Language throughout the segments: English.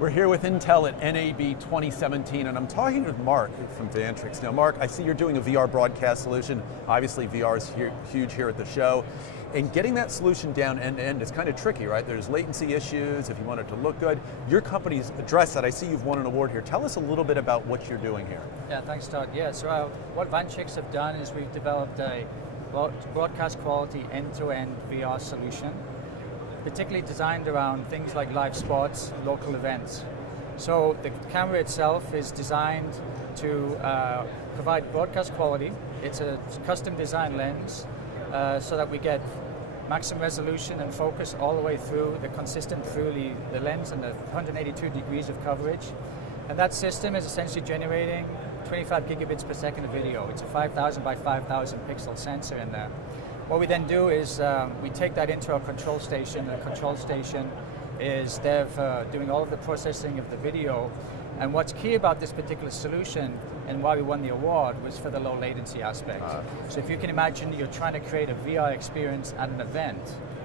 We're here with Intel at NAB 2017, and I'm talking with Mark from VANTRIX. Now, Mark, I see you're doing a VR broadcast solution. Obviously, VR is huge here at the show. And getting that solution down end-to-end is kind of tricky, right? There's latency issues, if you want it to look good. Your company's addressed that. I see you've won an award here. Tell us a little bit about what you're doing here. Yeah, thanks, Todd. Yeah, so what VANTRIX have done is we've developed a broadcast quality end-to-end VR solution, particularly designed around things like live sports, local events. So the camera itself is designed to provide broadcast quality. It's a custom design lens so that we get maximum resolution and focus all the way through, consistent through the lens and the 182 degrees of coverage. And that system is essentially generating 25 gigabits per second of video. It's a 5,000 by 5,000 pixel sensor in there. What we then do is we take that into our control station. The control station is there for doing all of the processing of the video. And what's key about this particular solution and why we won the award was for the low latency aspect. So if you can imagine you're trying to create a VR experience at an event,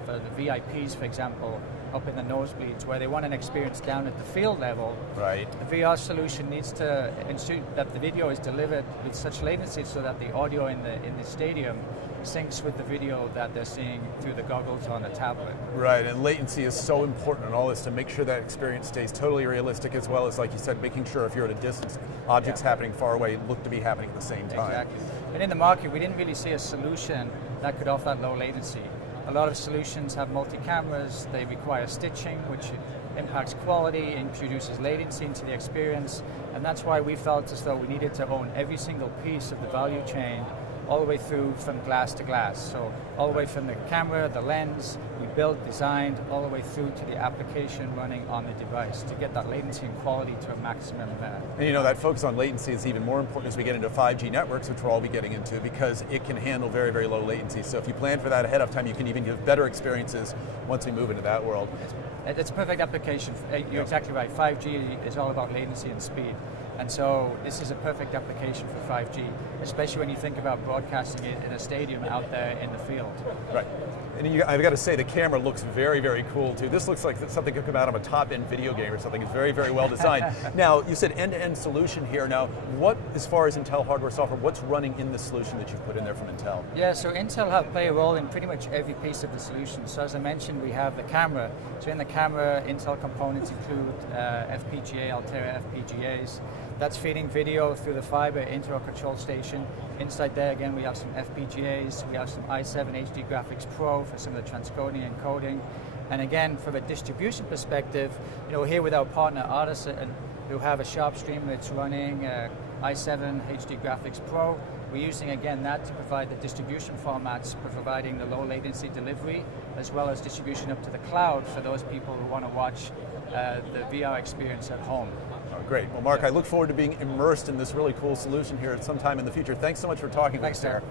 for the VIPs, for example, up in the nosebleeds, where they want an experience down at the field level, right. The VR solution needs to ensure that the video is delivered with such latency so that the audio in the stadium syncs with the video that they're seeing through the goggles on the tablet. Right, and latency is so important in all this to make sure that experience stays totally realistic, as well as, like you said, making sure if you're at a distance, objects happening far away look to be happening at the same time. Exactly. And in the market, we didn't really see a solution that could offer that low latency. A lot of solutions have multi-cameras, they require stitching, which impacts quality, introduces latency into the experience, and that's why we felt as though we needed to own every single piece of the value chain all the way through from glass to glass. So all the way from the camera, the lens, we built, designed, all the way through to the application running on the device to get that latency and quality to a maximum. And you know, that focus on latency is even more important as we get into 5G networks, which we'll all be getting into, because it can handle very, very low latency. So if you plan for that ahead of time, you can even give better experiences once we move into that world. It's a perfect application. You're exactly right. 5G is all about latency and speed. And so this is a perfect application for 5G, especially when you think about broadcasting it in a stadium out there in the field. Right. And I've got to say, the camera looks very, very cool too. This looks like something that could come out of a top-end video game or something. It's very, very well designed. Now, you said end-to-end solution here. Now, what, as far as Intel hardware, software, what's running in the solution that you've put in there from Intel? Yeah, so Intel play a role in pretty much every piece of the solution. So as I mentioned, we have the camera. So in the camera, Intel components include FPGA, Altera FPGAs. That's feeding video through the fiber into our control station. Inside there, again, we have some FPGAs, we have some i7 HD Graphics Pro for some of the transcoding and coding. And again, from a distribution perspective, you know, we're here with our partner Artisan, who have a Sharp Stream that's running i7 HD Graphics Pro. We're using, again, that to provide the distribution formats for providing the low latency delivery, as well as distribution up to the cloud for those people who want to watch the VR experience at home. Oh, great. Well, Mark, I look forward to being immersed in this really cool solution here at some time in the future. Thanks so much for talking with us. Thanks, Sarah.